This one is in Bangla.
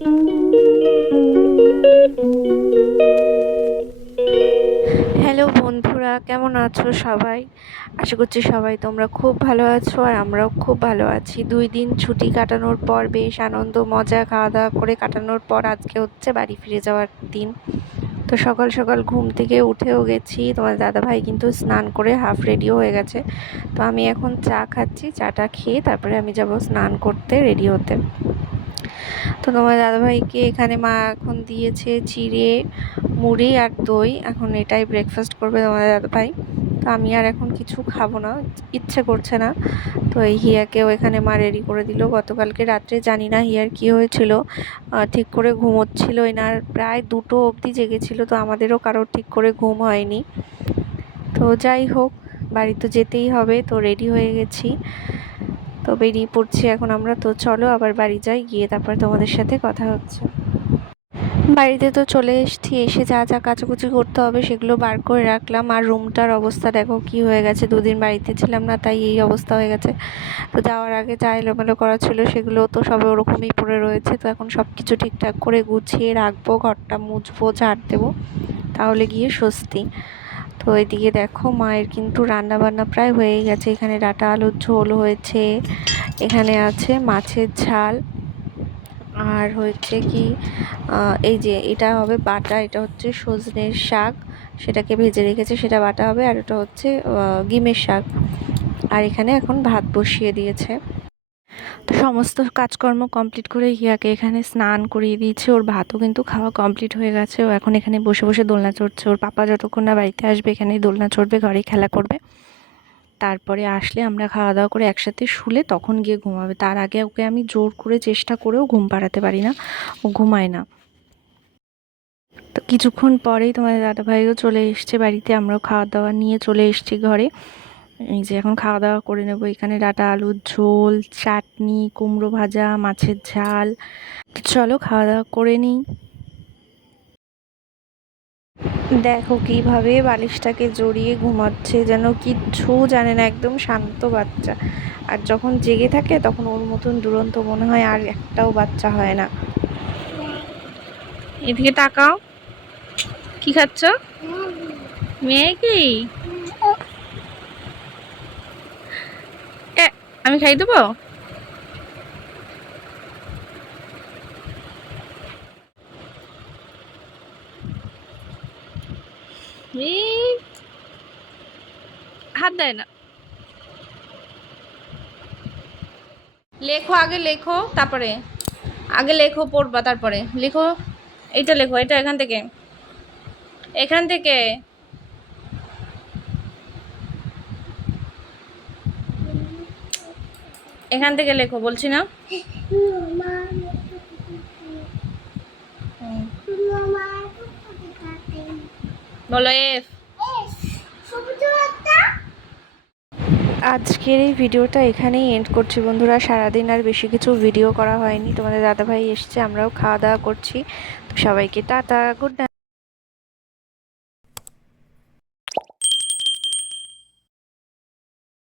হ্যালো বন্ধুরা, কেমন আছো সবাই? আশা করছি সবাই তোমরা খুব ভালো আছো, আর আমরাও খুব ভালো আছি। 2 দিন ছুটি কাটানোর পর, বেশ আনন্দ মজা খাওয়া দাওয়া করে কাটানোর পর আজকে হচ্ছে বাড়ি ফিরে যাওয়ার দিন। তো সকাল সকাল ঘুম থেকে উঠেও গেছি। তোমার দাদাভাই কিন্তু স্নান করে হাফ রেডিও হয়ে গেছে। তো আমি এখন চা খাচ্ছি, চাটা খেয়ে তারপরে আমি যাব স্নান করতে, রেডি হতে। তো তোমার দাদাভাইকে এখানে মা এখন দিয়েছে চিড়ে, মুড়ি আর দই। এখন এটাই ব্রেকফাস্ট করবে তোমার দাদাভাই। তো আমি আর এখন কিছু খাবো না, ইচ্ছে করছে না। তো এই হিয়াকেও এখানে মা রেডি করে দিল। গতকালকে রাত্রে জানি না হিয়ার কি হয়েছিল, ঠিক করে ঘুমোচ্ছিল এনার, প্রায় 2টো অবধি জেগেছিল। তো আমাদেরও কারোর ঠিক করে ঘুম হয়নি। তো যাই হোক, বাড়ি তো যেতেই হবে, তো রেডি হয়ে গেছি, তো বেরিয়ে পড়ছি এখন আমরা। তো চলো আবার বাড়ি যাই, গিয়ে তারপর তোমাদের সাথে কথা হচ্ছে। বাড়িতে তো চলে এসেছি, এসে যা যা কাচাকুচি করতে হবে সেগুলো বার করে রাখলাম। আর রুমটার অবস্থা দেখো কি হয়ে গেছে, 2 দিন বাড়িতে ছিলাম না, তাই এই অবস্থা হয়ে গেছে। তো যাওয়ার আগে যা এলোমেলো করা ছিল সেগুলো তো সবে ওরকমই পড়ে রয়েছে। তো এখন সব কিছু ঠিকঠাক করে গুছিয়ে রাখবো, ঘরটা মুছবো, ঝাড় দেবো, তাহলে গিয়ে স্বস্তি। তো এদিকে দেখো মায়ের কিন্তু রান্না বান্না প্রায় হয়েই গেছে। এখানে ডাঁটা আলুর ঝোল হয়েছে, এখানে আছে মাছের ঝাল, আর হচ্ছে কি এই যে এটা হবে বাটা, এটা হচ্ছে সজনের শাক, সেটাকে ভেজে রেখেছে, সেটা বাটা হবে। আর এটা হচ্ছে ডিমের শাক। আর এখানে এখন ভাত বসিয়ে দিয়েছে। তো সমস্ত কাজকর্ম কমপ্লিট করে হিয়াকে এখানে স্নান করিয়ে দিয়েছে, ওর ভাতও কিন্তু খাওয়া কমপ্লিট হয়ে গেছে। ও এখন এখানে বসে বসে দোলনা চড়ছে। ওর পাপা যতক্ষণ না বাড়িতে আসবে এখানেই দোলনা চড়বে, ঘরে খেলা করবে। তারপরে আসলে আমরা খাওয়া দাওয়া করে একসাথে শুলে তখন গিয়ে ঘুমাবে। তার আগে ওকে আমি জোর করে চেষ্টা করেও ঘুম পাড়াতে পারি না, ও ঘুমায় না। তো কিছুক্ষণ পরেই তোমাদের দাদাভাইও চলে এসছে বাড়িতে, আমরাও খাওয়া দাওয়া নিয়ে চলে এসেছি ঘরে। এই যে এখন খাওয়া দাওয়া করে নেবো। এখানে ডাঁটা আলুর ঝোল, চাটনি, কুমড়ো ভাজা, মাছের ঝাল। তো চলো খাওয়া দাওয়া করে নিই। দেখো কিভাবে বালিশটাকে জড়িয়ে ঘুমাচ্ছে, যেন কিচ্ছু জানে না, একদম শান্ত বাচ্চা। আর যখন জেগে থাকে তখন ওর মতন দুরন্ত মনে হয় আর একটাও বাচ্চা হয় না। এদিকে তাকাও, কি খাচ্ছ? ম্যাগি? এ, আমি খাই দেবো? এই, হাত দেয় না। লেখো আগে, লেখো তারপরে, আগে লেখো, পড়বা তারপরে লেখো। এইটা লেখো, এটা এখান থেকে, এখান থেকে। এখান থেকে লেখো বলছি না। বলো এফ। আজকের এই ভিডিওটা এখানেই এন্ড করছি বন্ধুরা। সারাদিন আর বেশি কিছু ভিডিও করা হয়নি, তোমাদের দাদাভাই এসছে, আমরাও খাওয়া দাওয়া করছি। তো সবাইকে টাটা, গুড নাইট।